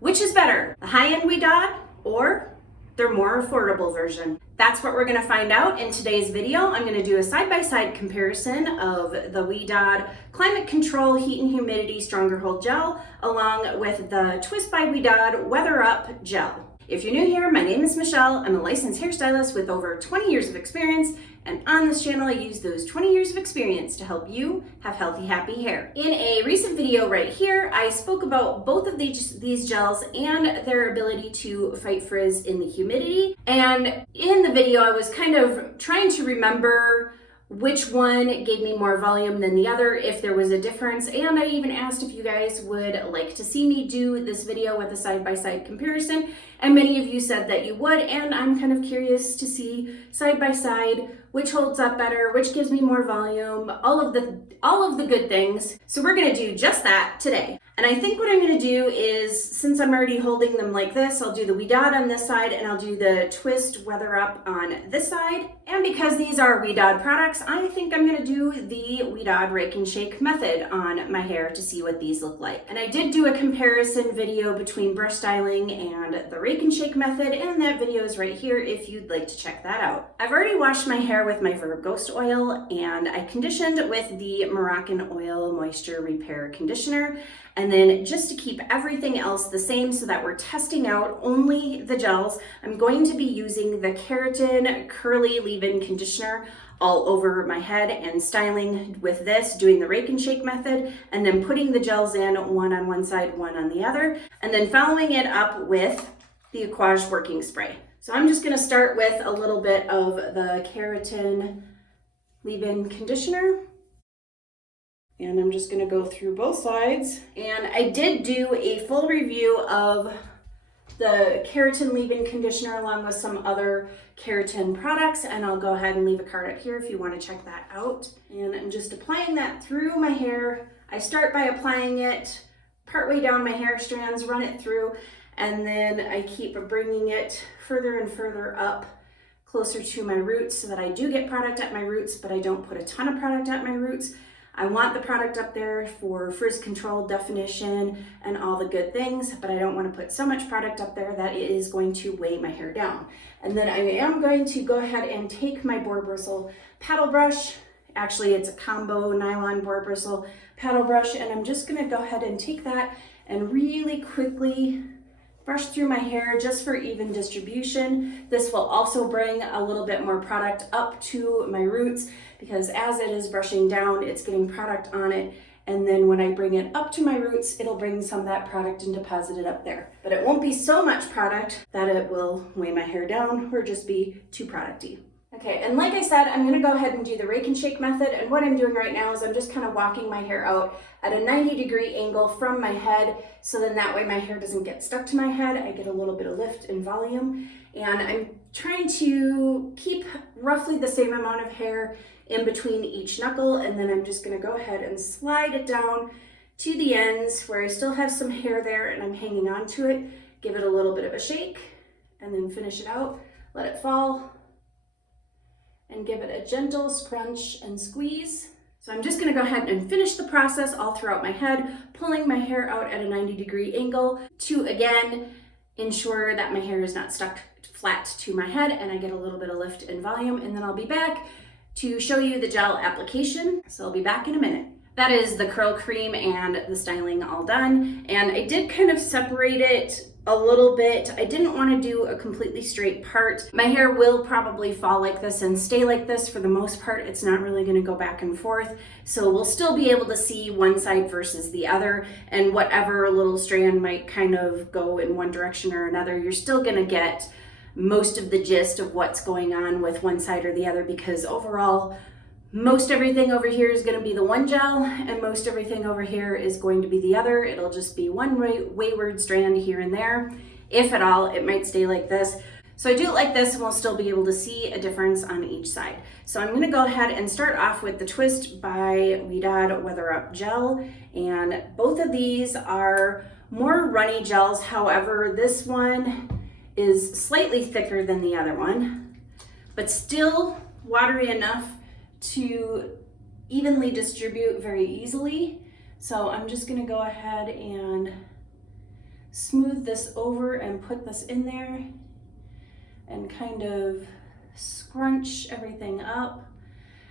Which is better, the high-end Ouidad or their more affordable version? That's what we're gonna find out in today's video. I'm gonna do a side-by-side comparison of the Ouidad Climate Control Heat and Humidity Stronger Hold Gel along with the Twist by Ouidad Weather Up Gel. If you're new here, my name is Michelle. I'm a licensed hairstylist with over 20 years of experience, and on this channel I use those 20 years of experience to help you have healthy, happy hair. In a recent video right here, I spoke about both of these gels and their ability to fight frizz in the humidity. And in the video, I was kind of trying to remember which one gave me more volume than the other, if there was a difference, and I even asked if you guys would like to see me do this video with a side-by-side comparison, and many of you said that you would, and I'm kind of curious to see side-by-side which holds up better, which gives me more volume, all of the good things. So we're gonna do just that today. And I think what I'm gonna do is, since I'm already holding them like this, I'll do the Ouidad on this side and I'll do the Twist Weather Up on this side. And because these are Ouidad products, I think I'm gonna do the Ouidad Rake and Shake method on my hair to see what these look like. And I did do a comparison video between brush styling and the Rake and Shake method, and that video is right here if you'd like to check that out. I've already washed my hair with my Verb Ghost oil, and I conditioned with the Moroccan Oil Moisture Repair Conditioner. And then just to keep everything else the same so that we're testing out only the gels, I'm going to be using the Keratin Curly Leave-In Conditioner all over my head and styling with this, doing the Rake and Shake method, and then putting the gels in, one on one side, one on the other, and then following it up with the Aquage Working Spray. So I'm just gonna start with a little bit of the Keratin Leave-In Conditioner. And I'm just gonna go through both sides. And I did do a full review of the Keratin Leave-In Conditioner along with some other keratin products, and I'll go ahead and leave a card up here if you wanna check that out. And I'm just applying that through my hair. I start by applying it partway down my hair strands, run it through, and then I keep bringing it further and further up closer to my roots so that I do get product at my roots, but I don't put a ton of product at my roots. I want the product up there for frizz control, definition, and all the good things, but I don't want to put so much product up there that it is going to weigh my hair down. And then I am going to go ahead and take my boar bristle paddle brush. Actually, it's a combo nylon boar bristle paddle brush, and I'm just going to go ahead and take that and really quickly brush through my hair just for even distribution. This will also bring a little bit more product up to my roots, because as it is brushing down, it's getting product on it. And then when I bring it up to my roots, it'll bring some of that product and deposit it up there. But it won't be so much product that it will weigh my hair down or just be too producty. Okay, and like I said, I'm gonna go ahead and do the Rake and Shake method. And what I'm doing right now is I'm just kind of walking my hair out at a 90-degree angle from my head. So then that way my hair doesn't get stuck to my head. I get a little bit of lift and volume. And I'm trying to keep roughly the same amount of hair in between each knuckle. And then I'm just gonna go ahead and slide it down to the ends where I still have some hair there and I'm hanging on to it. Give it a little bit of a shake and then finish it out. Let it fall, and give it a gentle scrunch and squeeze. So I'm just gonna go ahead and finish the process all throughout my head, pulling my hair out at a 90-degree angle to, again, ensure that my hair is not stuck flat to my head and I get a little bit of lift and volume, and then I'll be back to show you the gel application. So I'll be back in a minute. That is the curl cream and the styling all done. And I did kind of separate it a little bit. I didn't want to do a completely straight part. My hair will probably fall like this and stay like this for the most part. It's not really going to go back and forth. So we'll still be able to see one side versus the other, and whatever little strand might kind of go in one direction or another, you're still going to get most of the gist of what's going on with one side or the other, because overall, most everything over here is going to be the one gel, and most everything over here is going to be the other. It'll just be one wayward strand here and there. If at all, it might stay like this. So I do it like this, and we'll still be able to see a difference on each side. So I'm going to go ahead and start off with the Twist by Ouidad Weather Up Gel. And both of these are more runny gels. However, this one is slightly thicker than the other one, but still watery enough to evenly distribute very easily. So I'm just gonna go ahead and smooth this over and put this in there and kind of scrunch everything up.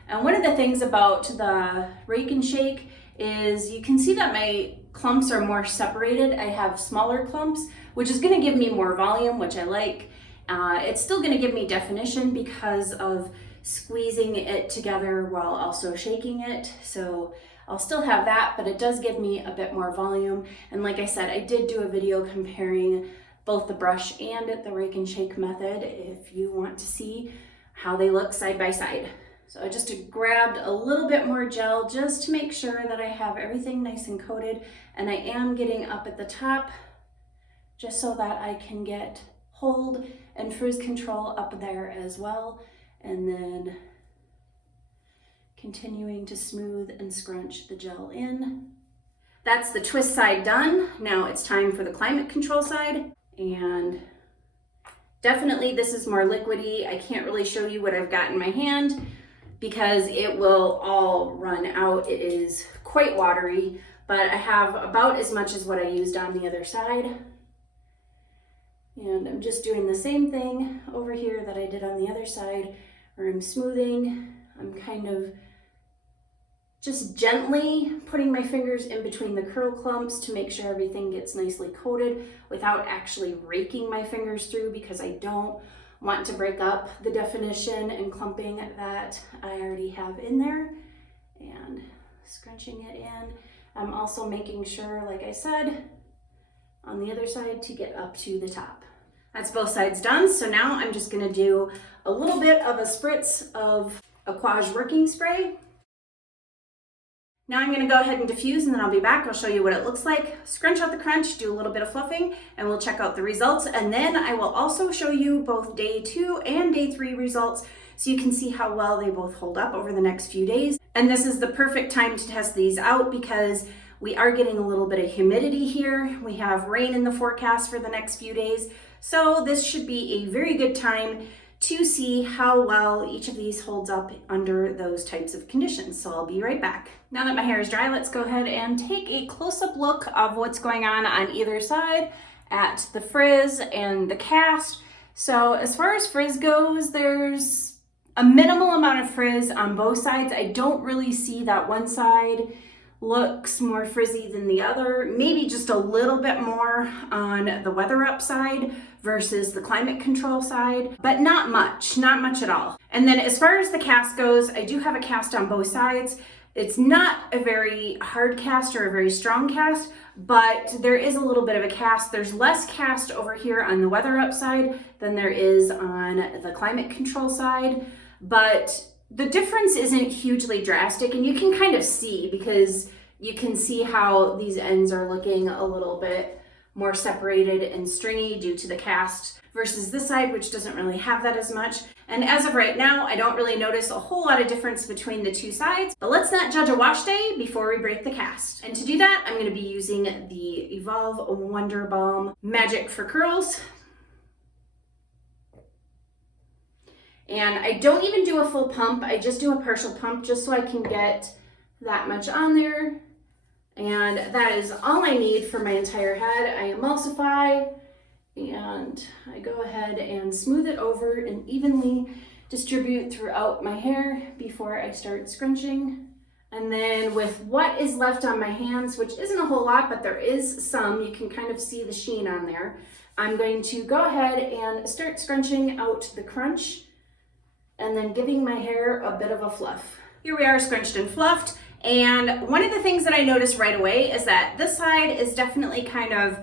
And one of the things about the rake and shake is you can see that my clumps are more separated. I have smaller clumps, which is gonna give me more volume, which I like. It's still gonna give me definition because of squeezing it together while also shaking it. So I'll still have that, but it does give me a bit more volume. And like I said, I did do a video comparing both the brush and the rake and shake method if you want to see how they look side by side. So I just grabbed a little bit more gel just to make sure that I have everything nice and coated, and I am getting up at the top just so that I can get hold and frizz control up there as well, and then continuing to smooth and scrunch the gel in. That's the twist side done. Now it's time for the climate control side, and definitely this is more liquidy. I can't really show you what I've got in my hand because it will all run out. It is quite watery, but I have about as much as what I used on the other side. And I'm just doing the same thing over here that I did on the other side, where I'm smoothing. I'm kind of just gently putting my fingers in between the curl clumps to make sure everything gets nicely coated without actually raking my fingers through, because I don't want to break up the definition and clumping that I already have in there, and scrunching it in. I'm also making sure, like I said, on the other side to get up to the top. That's both sides done. So now I'm just gonna do a little bit of a spritz of Ouidad working spray. Now I'm gonna go ahead and diffuse, and then I'll be back. I'll show you what it looks like. Scrunch out the crunch, do a little bit of fluffing, and we'll check out the results. And then I will also show you both day 2 and day 3 results, so you can see how well they both hold up over the next few days. And this is the perfect time to test these out because we are getting a little bit of humidity here. We have rain in the forecast for the next few days. So this should be a very good time to see how well each of these holds up under those types of conditions. So I'll be right back. Now that my hair is dry, let's go ahead and take a close-up look of what's going on either side at the frizz and the cast. So as far as frizz goes, there's a minimal amount of frizz on both sides. I don't really see that one side looks more frizzy than the other, maybe just a little bit more on the weather up side versus the climate control side, but not much at all. And then as far as the cast goes, I do have a cast on both sides. It's not a very hard cast or a very strong cast, but there is a little bit of a cast. There's less cast over here on the weather up side than there is on the climate control side, but the difference isn't hugely drastic, and you can kind of see, because you can see how these ends are looking a little bit more separated and stringy due to the cast versus this side, which doesn't really have that as much. And as of right now, I don't really notice a whole lot of difference between the two sides, but let's not judge a wash day before we break the cast. And to do that, I'm gonna be using the Evolve Wonder Balm Magic for Curls. And I don't even do a full pump, I just do a partial pump just so I can get that much on there. And that is all I need for my entire head. I emulsify, and I go ahead and smooth it over and evenly distribute throughout my hair before I start scrunching. And then with what is left on my hands, which isn't a whole lot, but there is some, you can kind of see the sheen on there, I'm going to go ahead and start scrunching out the crunch and then giving my hair a bit of a fluff. Here we are, scrunched and fluffed. And one of the things that I noticed right away is that this side is definitely kind of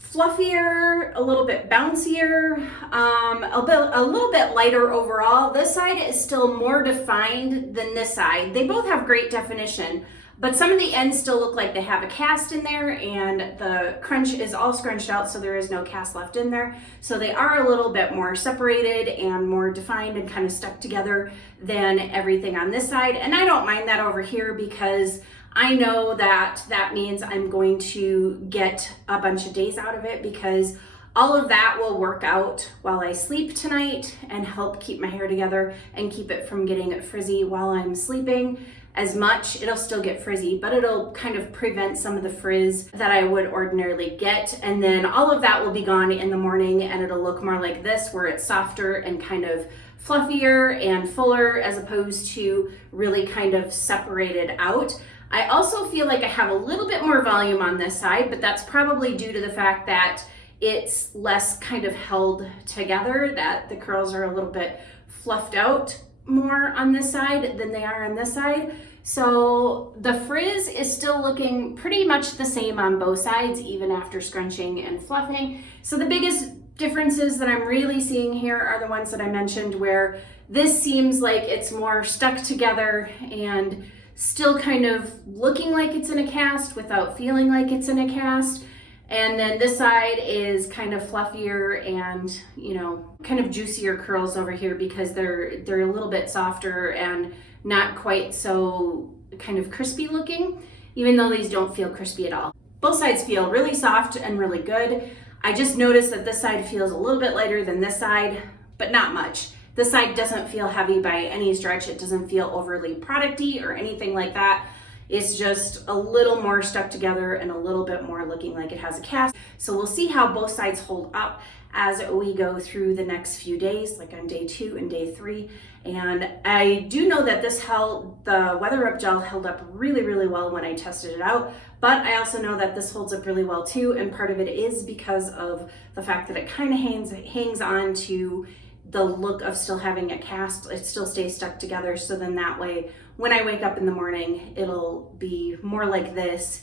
fluffier, a little bit bouncier, a little bit lighter overall. This side is still more defined than this side. They both have great definition, but some of the ends still look like they have a cast in there, and the crunch is all scrunched out, so there is no cast left in there. So they are a little bit more separated and more defined and kind of stuck together than everything on this side. And I don't mind that over here because I know that that means I'm going to get a bunch of days out of it, because all of that will work out while I sleep tonight and help keep my hair together and keep it from getting frizzy while I'm sleeping. as much. It'll still get frizzy, but it'll kind of prevent some of the frizz that I would ordinarily get. And then all of that will be gone in the morning, and it'll look more like this, where it's softer and kind of fluffier and fuller, as opposed to really kind of separated out. I also feel like I have a little bit more volume on this side, but that's probably due to the fact that it's less kind of held together, that the curls are a little bit fluffed out more on this side than they are on this side. So the frizz is still looking pretty much the same on both sides, even after scrunching and fluffing. So the biggest differences that I'm really seeing here are the ones that I mentioned, where this seems like it's more stuck together and still kind of looking like it's in a cast without feeling like it's in a cast. And then this side is kind of fluffier and, you know, kind of juicier curls over here, because they're a little bit softer and not quite so kind of crispy looking, even though these don't feel crispy at all. Both sides feel really soft and really good. I just noticed that this side feels a little bit lighter than this side, but not much. This side doesn't feel heavy by any stretch. It doesn't feel overly producty or anything like that. It's just a little more stuck together and a little bit more looking like it has a cast. So we'll see how both sides hold up as we go through the next few days, like on day 2 and day 3. And I do know that the Weather Up Gel held up really, really well when I tested it out, but I also know that this holds up really well too, and part of it is because of the fact that it kind of hangs on to the look of still having a cast. It still stays stuck together, so then that way when I wake up in the morning, it'll be more like this,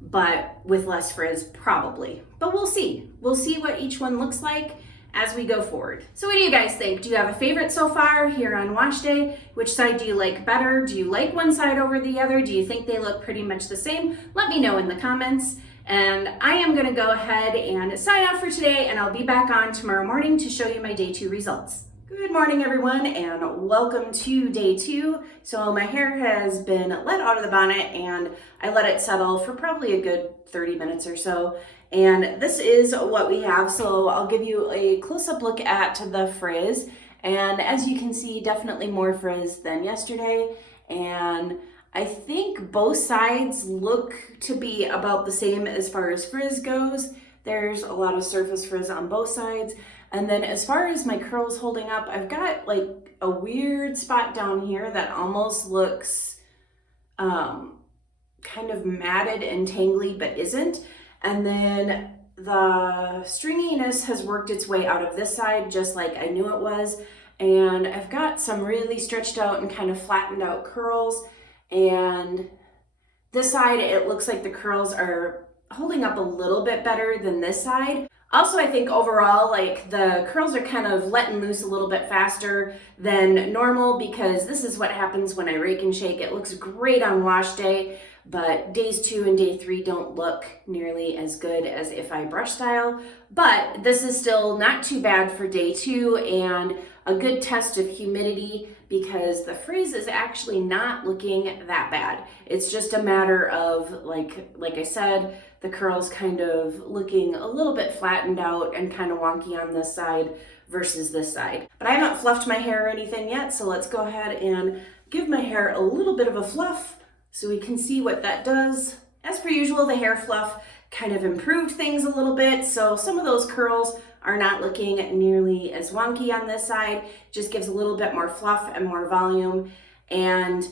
but with less frizz probably. But we'll see. We'll see what each one looks like as we go forward. So what do you guys think? Do you have a favorite so far here on wash day? Which side do you like better? Do you like one side over the other? Do you think they look pretty much the same? Let me know in the comments. And I am gonna go ahead and sign off for today, and I'll be back on tomorrow morning to show you my day 2 results. Good morning, everyone, and welcome to day 2. So my hair has been let out of the bonnet, and I let it settle for probably a good 30 minutes or so. And this is what we have. So I'll give you a close-up look at the frizz. And as you can see, definitely more frizz than yesterday. And I think both sides look to be about the same as far as frizz goes. There's a lot of surface frizz on both sides. And then as far as my curls holding up, I've got like a weird spot down here that almost looks kind of matted and tangly, but isn't. And then the stringiness has worked its way out of this side, just like I knew it was. And I've got some really stretched out and kind of flattened out curls. And this side, it looks like the curls are holding up a little bit better than this side. Also, I think overall, like the curls are kind of letting loose a little bit faster than normal, because this is what happens when I rake and shake. It looks great on wash day, but days 2 and day 3 don't look nearly as good as if I brush style. But this is still not too bad for day 2 and a good test of humidity, because the frizz is actually not looking that bad. It's just a matter of, like I said, the curls kind of looking a little bit flattened out and kind of wonky on this side versus this side. But I haven't fluffed my hair or anything yet, so let's go ahead and give my hair a little bit of a fluff so we can see what that does. As per usual, the hair fluff kind of improved things a little bit, so some of those curls are not looking nearly as wonky on this side. Just gives a little bit more fluff and more volume. And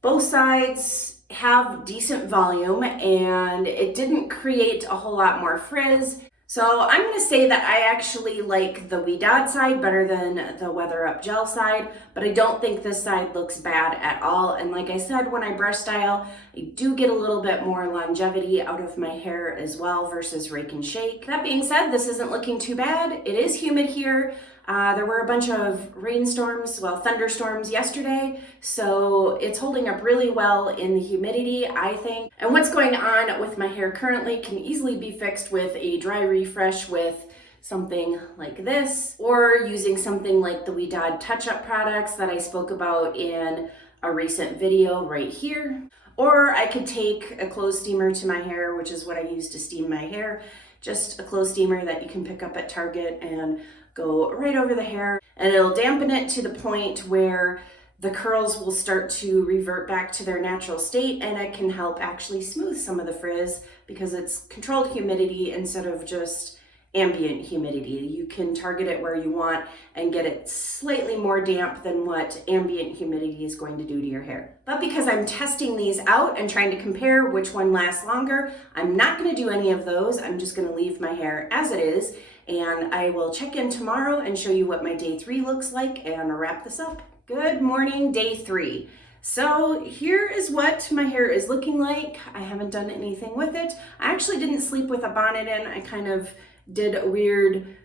both sides have decent volume, and it didn't create a whole lot more frizz. So I'm gonna say that I actually like the Ouidad side better than the Weather Up Gel side, but I don't think this side looks bad at all. And like I said, when I brush style, I do get a little bit more longevity out of my hair as well versus rake and shake. That being said, this isn't looking too bad. It is humid here. There were a bunch of rainstorms, well, thunderstorms yesterday, so it's holding up really well in the humidity, I think. And what's going on with my hair currently can easily be fixed with a dry refresh with something like this, or using something like the Ouidad touch-up products that I spoke about in a recent video right here. Or I could take a clothes steamer to my hair, which is what I use to steam my hair. Just a clothes steamer that you can pick up at Target and go right over the hair, and it'll dampen it to the point where the curls will start to revert back to their natural state, and it can help actually smooth some of the frizz because it's controlled humidity instead of just ambient humidity. You can target it where you want and get it slightly more damp than what ambient humidity is going to do to your hair. But because I'm testing these out and trying to compare which one lasts longer, I'm not going to do any of those. I'm just going to leave my hair as it is, and I will check in tomorrow and show you what my day 3 looks like and wrap this up. Good morning, day 3. So here is what my hair is looking like. I haven't done anything with it. I actually didn't sleep with a bonnet in. I kind of did a weird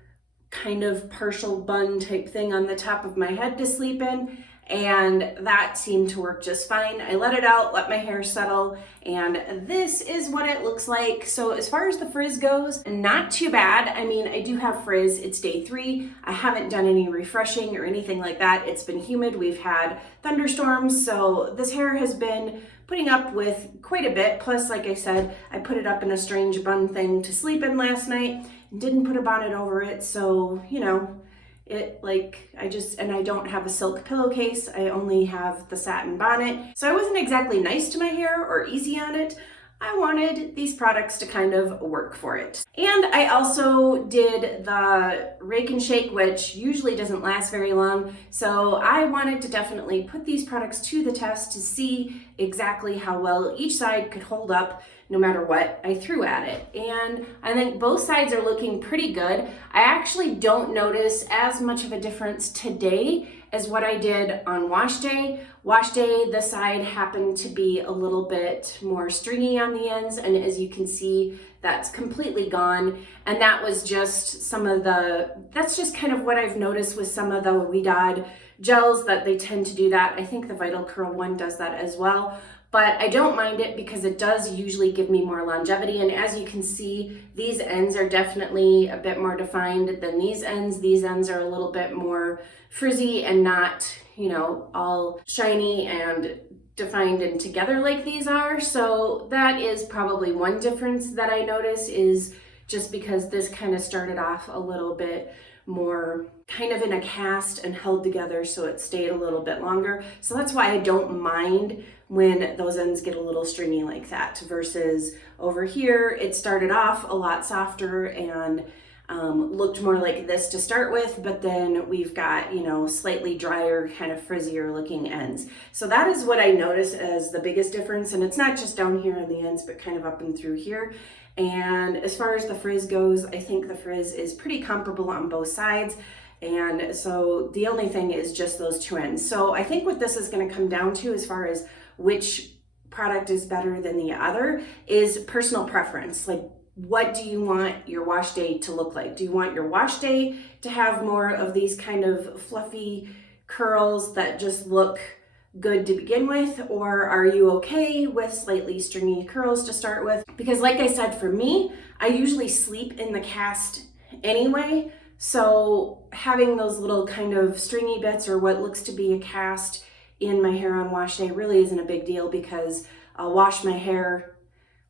kind of partial bun type thing on the top of my head to sleep in, and that seemed to work just fine. I let it out, let my hair settle, and this is what it looks like. So as far as the frizz goes, not too bad. I mean, I do have frizz. It's day 3. I haven't done any refreshing or anything like that. It's been humid. We've had thunderstorms, so this hair has been putting up with quite a bit. Plus, like I said, I put it up in a strange bun thing to sleep in last night and didn't put a bonnet over it. So, you know, I don't have a silk pillowcase. I only have the satin bonnet. So I wasn't exactly nice to my hair or easy on it. I wanted these products to kind of work for it. And I also did the rake and shake, which usually doesn't last very long. So I wanted to definitely put these products to the test to see exactly how well each side could hold up no matter what I threw at it. And I think both sides are looking pretty good. I actually don't notice as much of a difference today as what I did on wash day. Wash day, the side happened to be a little bit more stringy on the ends, and as you can see, that's completely gone. And that was just that's just kind of what I've noticed with some of the Ouidad gels, that they tend to do that. I think the Vital Curl one does that as well. But I don't mind it because it does usually give me more longevity. And as you can see, these ends are definitely a bit more defined than these ends. These ends are a little bit more frizzy and not, you know, all shiny and defined and together like these are. So that is probably one difference that I notice, is just because this kind of started off a little bit more kind of in a cast and held together, so it stayed a little bit longer. So that's why I don't mind when those ends get a little stringy like that, versus over here it started off a lot softer and looked more like this to start with, but then we've got, you know, slightly drier, kind of frizzier looking ends. So that is what I notice as the biggest difference, and it's not just down here in the ends, but kind of up and through here. And as far as the frizz goes, I think the frizz is pretty comparable on both sides. And so the only thing is just those two ends. So I think what this is going to come down to, as far as which product is better than the other, is personal preference. Like, what do you want your wash day to look like? Do you want your wash day to have more of these kind of fluffy curls that just look good to begin with, or are you okay with slightly stringy curls to start with? Because like I said, for me, I usually sleep in the cast anyway, so having those little kind of stringy bits or what looks to be a cast in my hair on wash day really isn't a big deal, because I'll wash my hair,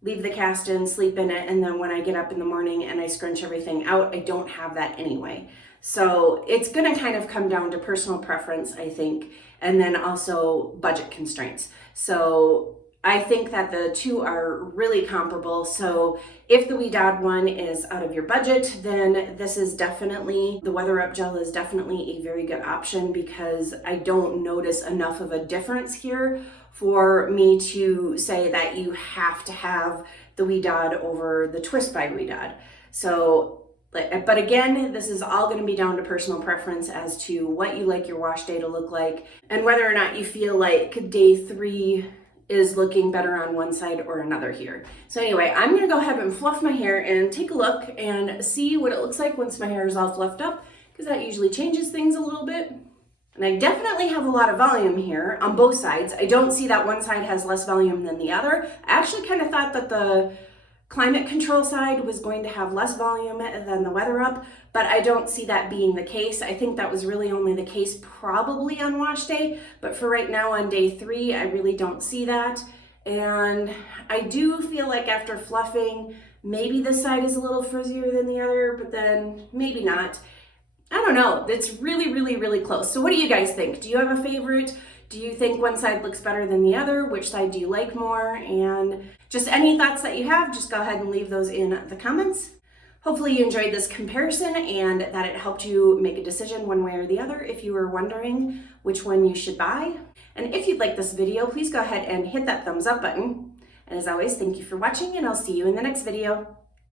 leave the cast in, sleep in it, and then when I get up in the morning and I scrunch everything out, I don't have that anyway. So it's gonna kind of come down to personal preference, I think, and then also budget constraints. So I think that the two are really comparable. So if the Ouidad one is out of your budget, then this is definitely, the Weather Up Gel is definitely a very good option, because I don't notice enough of a difference here for me to say that you have to have the Ouidad over the Twist by Ouidad. So, but again, this is all going to be down to personal preference as to what you like your wash day to look like, and whether or not you feel like day 3 is looking better on one side or another here. So anyway, I'm gonna go ahead and fluff my hair and take a look and see what it looks like once my hair is all fluffed up, because that usually changes things a little bit. And I definitely have a lot of volume here on both sides. I don't see that one side has less volume than the other. I actually kind of thought that the climate control side was going to have less volume than the Weather Up, but I don't see that being the case. I think that was really only the case probably on wash day, but for right now on day 3, I really don't see that. And I do feel like after fluffing, maybe this side is a little frizzier than the other, but then maybe not. I don't know, it's really, really, really close. So what do you guys think? Do you have a favorite? Do you think one side looks better than the other? Which side do you like more? And just any thoughts that you have, just go ahead and leave those in the comments. Hopefully you enjoyed this comparison and that it helped you make a decision one way or the other if you were wondering which one you should buy. And if you'd like this video, please go ahead and hit that thumbs up button. And as always, thank you for watching, and I'll see you in the next video.